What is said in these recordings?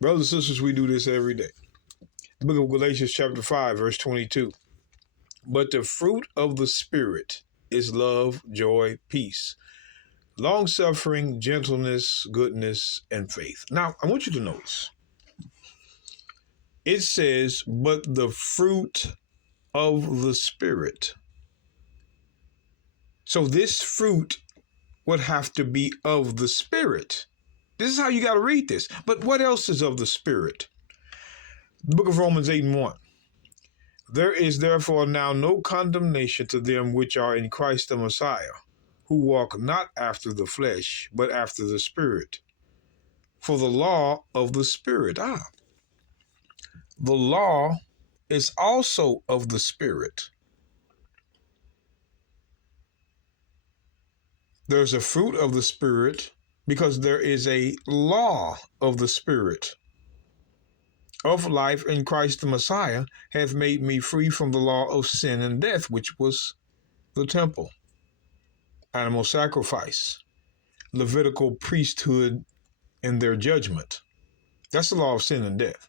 Brothers and sisters, we do this every day. The book of Galatians chapter 5, verse 22. But the fruit of the Spirit is love, joy, peace, long-suffering, gentleness, goodness, and faith. Now, I want you to notice. It says, but the fruit of the Spirit. So this fruit would have to be of the Spirit. This is how you got to read this. But what else is of the Spirit? The book of Romans 8:1. There is therefore now no condemnation to them which are in Christ the Messiah, who walk not after the flesh, but after the Spirit. For the law of the Spirit. The law is also of the Spirit. There's a fruit of the Spirit because there is a law of the Spirit. Of life in Christ the Messiah hath made me free from the law of sin and death, which was the temple, animal sacrifice, Levitical priesthood and their judgment. That's the law of sin and death.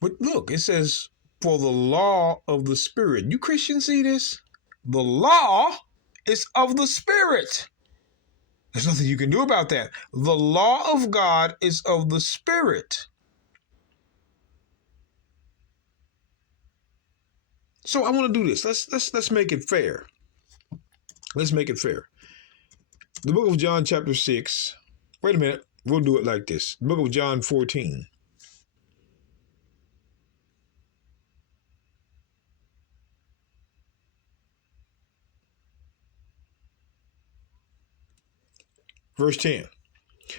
But look, it says, for the law of the Spirit. You Christians see this? The law is of the Spirit. There's nothing you can do about that. The law of God is of the Spirit. So I want to do this. Let's make it fair. Let's make it fair. The book of John chapter 6. Wait a minute. We'll do it like this. The book of John 14. Verse 10.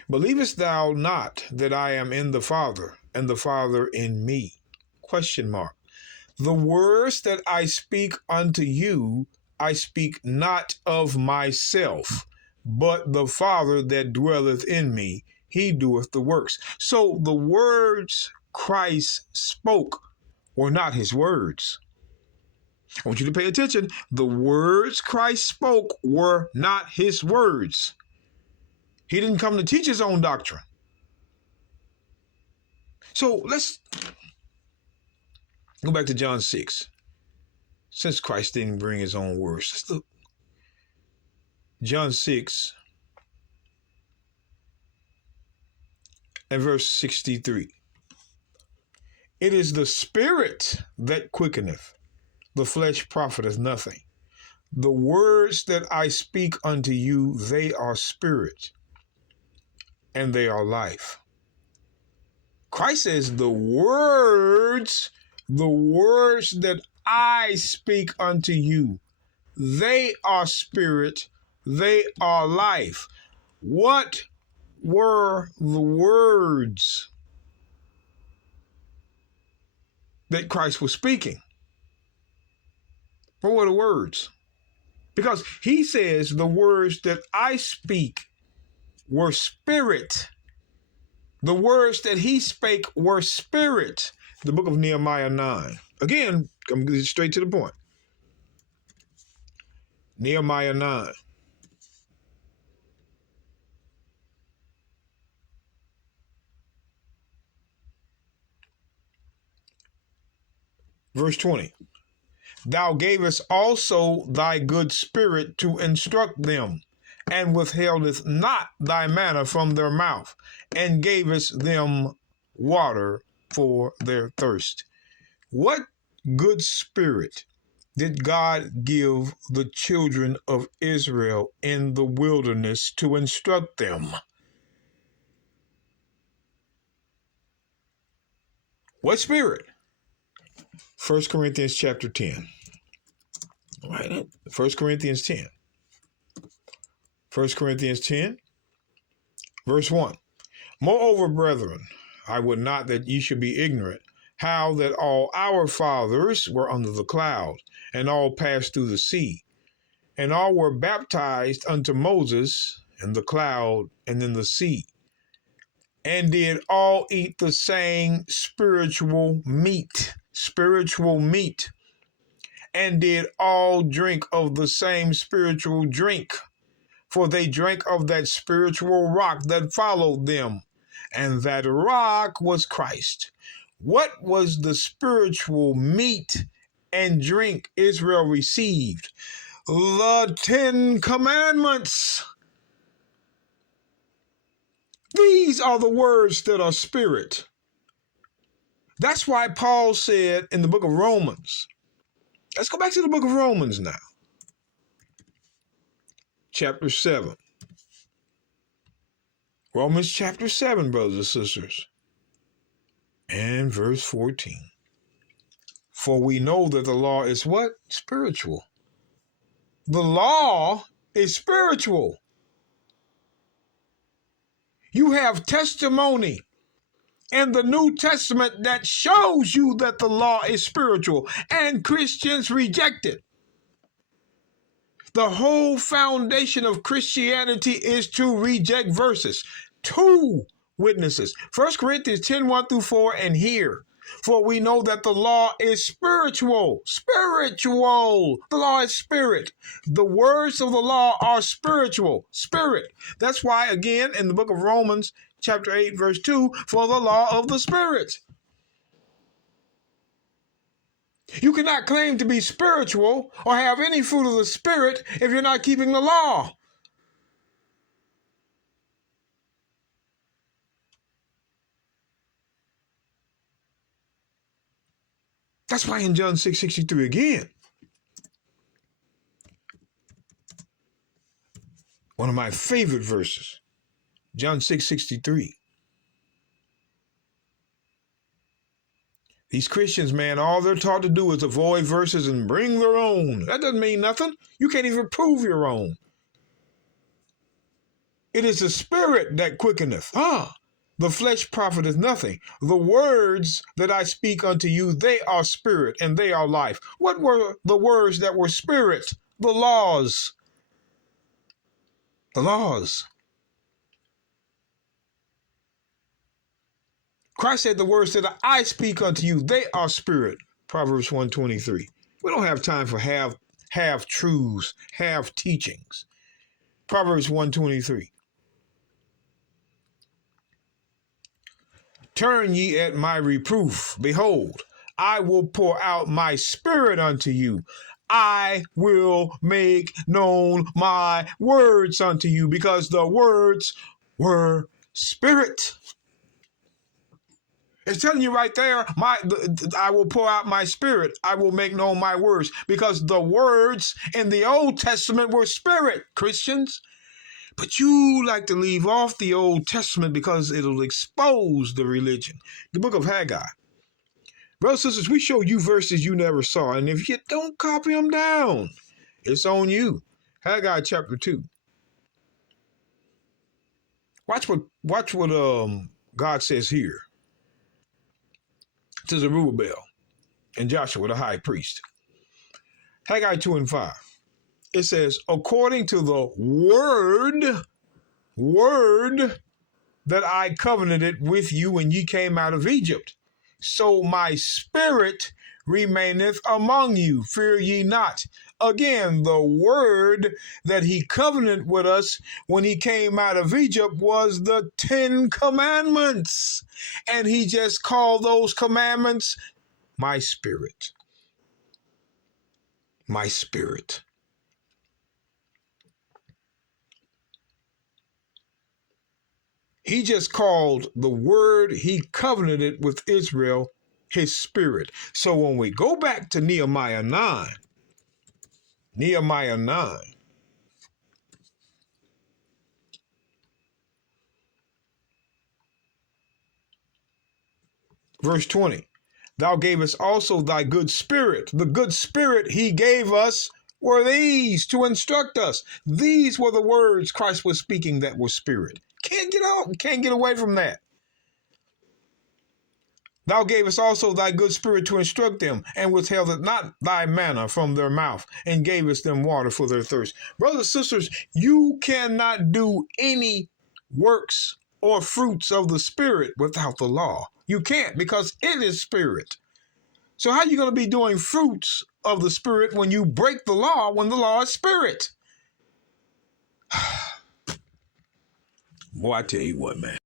Believest thou not that I am in the Father, and the Father in me? Question mark. The words that I speak unto you, I speak not of myself, but the Father that dwelleth in me, he doeth the works. So the words Christ spoke were not his words. I want you to pay attention. The words Christ spoke were not his words. He didn't come to teach his own doctrine. So let's go back to John 6. Since Christ didn't bring his own words, let's look. John 6 and verse 63. It is the Spirit that quickeneth, the flesh profiteth nothing. The words that I speak unto you, they are spirit, and they are life. Christ says the words that I speak unto you, they are spirit, they are life. What were the words that Christ was speaking? What were the words? Because he says the words that I speak were spirit. The words that he spake were spirit. The book of Nehemiah 9. Again, I'm going straight to the point. Nehemiah 9. Verse 20. Thou gavest also thy good spirit to instruct them, and withheldest not thy manna from their mouth, and gavest them water for their thirst. What good spirit did God give the children of Israel in the wilderness to instruct them? What spirit? 1 Corinthians chapter 10. All right, 1 Corinthians 10. 1 Corinthians 10, verse 1. Moreover, brethren, I would not that ye should be ignorant, how that all our fathers were under the cloud, and all passed through the sea, and all were baptized unto Moses in the cloud and in the sea, and did all eat the same spiritual meat, and did all drink of the same spiritual drink, for they drank of that spiritual rock that followed them, and that rock was Christ. What was the spiritual meat and drink Israel received? The 10 Commandments. These are the words that are spirit. That's why Paul said in the book of Romans, let's go back to the book of Romans now, chapter 7. Romans chapter 7, brothers and sisters, and verse 14. For we know that the law is what? Spiritual. The law is spiritual. You have testimony in the New Testament that shows you that the law is spiritual, and Christians reject it. The whole foundation of Christianity is to reject verses. 2 witnesses. 1 Corinthians 10, 1 through 4, and here. For we know that the law is spiritual. Spiritual. The law is spirit. The words of the law are spiritual. Spirit. That's why, again, in the book of Romans, chapter 8, verse 2, for the law of the Spirit. You cannot claim to be spiritual or have any fruit of the Spirit if you're not keeping the law. That's why in John 6:63 again, one of my favorite verses, John 6:63. These Christians, man, all they're taught to do is avoid verses and bring their own. That doesn't mean nothing. You can't even prove your own. It is the Spirit that quickeneth. The flesh profiteth nothing. The words that I speak unto you, they are spirit and they are life. What were the words that were spirit? The laws. The laws. Christ said the words that I speak unto you, they are spirit. Proverbs 1:23. We don't have time for half truths, half teachings. Proverbs 1:23. Turn ye at my reproof. Behold, I will pour out my spirit unto you. I will make known my words unto you, because the words were spirit. It's telling you right there, I will pour out my spirit. I will make known my words, because the words in the Old Testament were spirit, Christians. But you like to leave off the Old Testament because it'll expose the religion. The book of Haggai. Brothers and sisters, we show you verses you never saw, and if you don't copy them down, it's on you. Haggai chapter 2. Watch what God says here to Zerubbabel and Joshua the high priest. Haggai 2 and 5. It says, according to the word that I covenanted with you when ye came out of Egypt, so my spirit remaineth among you. Fear ye not. Again, the word that he covenanted with us when he came out of Egypt was the 10 Commandments. And he just called those commandments my spirit. My spirit. He just called the word he covenanted with Israel his spirit. So when we go back to Nehemiah 9, verse 20, thou gavest also thy good spirit. The good spirit he gave us were these to instruct us. These were the words Christ was speaking that were spirit. Can't get away from that. Thou gavest also thy good spirit to instruct them, and withheldest not thy manna from their mouth, and gavest them water for their thirst. Brothers and sisters, you cannot do any works or fruits of the Spirit without the law. You can't, because it is spirit. So how are you going to be doing fruits of the Spirit when you break the law, when the law is spirit? Boy, I tell you what, man.